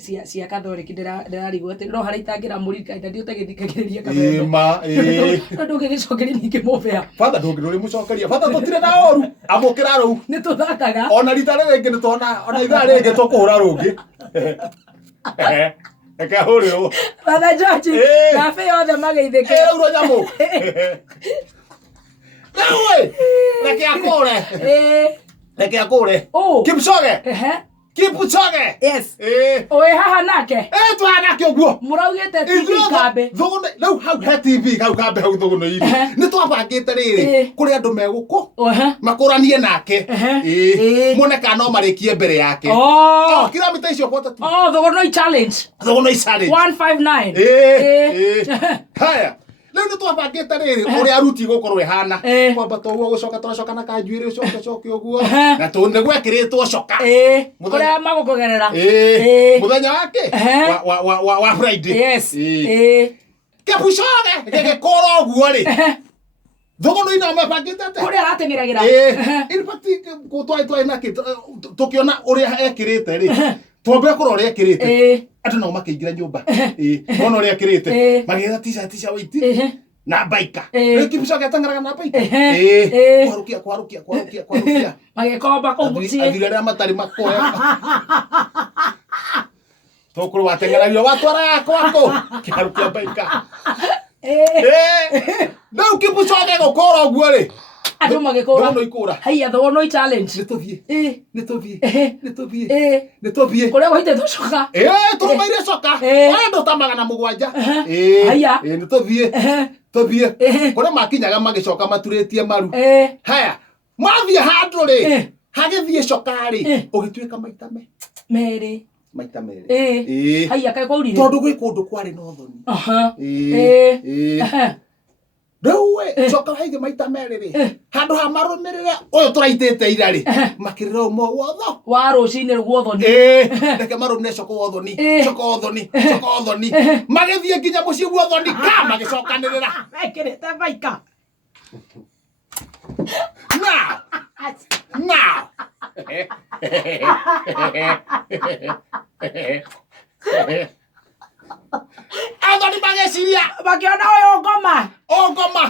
cia Catholic ndirarigwo ati no hari itangira murika ndio tagithikagiria kameme ndũngĩgĩcokeria ningĩ mũbĩa Father ndũngĩrũrĩ mũcokeria Father tũtire na oru amũkĩra rũu nĩ tũthakaga ona rita rĩngĩ nĩ tona ona ithaa rĩngĩ tũkũhũra rũngĩ eke hũrĩrwo Father George cafe yothe magĩithĩke ũro nyamũ nawe reke akũre Kipchoge Kipchoge yes oe haha nake twara nake ũguo mũraugĩte TV kambe thũgũne rĩu hau he TV hau kambe hau thũgũne-inĩ nĩ twabangĩte rĩrĩ kũrĩ andũ megũkũ makũranie nake muone kana no marĩkie mbere yake kilomita icio kwata tu thũgũnoi challenge 159 haya rĩu nĩ twabangĩte rĩrĩ ũrĩa aruti gũkorwo ehana kwambata ũguo gũcoka tũracoka na kanjuĩrĩ ũcoke ũguo na nĩ gwekĩrĩtwo coka kũrĩa magũkũgerera mũthenya wake wa Friday yes Kipchoge gĩgĩkũra ũguo rĩ thũgũnũ-inĩ amabangĩte atĩ kũrĩa arateng'eragĩra twai nake tũkĩona ũrĩa ekĩrĩte rĩ twambe kũrora ũrĩa ekĩrĩte andũ nao makĩingĩra nyũmba ona ũrĩa ekĩrĩte magĩetha t-shirt cia white na baika Kipchoge ateng'eraga na baika kwarũkia magĩkomba kũu mũciĩ athuri arĩa matarĩ makoya tũkũrũ wateng'eragio watwara yakwakũ kĩharũkia baika rĩu Kipchoge gũkũra ũguo rĩ andũ magĩkũra haiya thũgũnoi challenge nĩ kũrĩa tũthiĩ gwaitĩtwo coka tũrũmaire coka andũ ta 700 haiya nĩ tũthiĩ kũrĩa makinyaga magĩcoka maturĩtie maru haya mathiĩ handũ rĩ hagĩthiĩ coka rĩ ũgĩtuĩka maita merĩ haiya kaĩ kwaurire tondũ gwĩ kũndũ kwarĩ na ũthoni rĩu coka haigĩ maita merĩ rĩ handũ ha marũmĩrĩre ũyũ tũraitĩte ira rĩ makĩrĩra ũmwe wotho wa rũcinĩ rũguo ũthoni reke marũmĩre coka ũthoni magĩthiĩ nginya mũciĩ guo ũthoni magĩcokanĩrĩra mekĩrĩte baika now athoni magĩciria makĩona ũyũ ngoma ngoma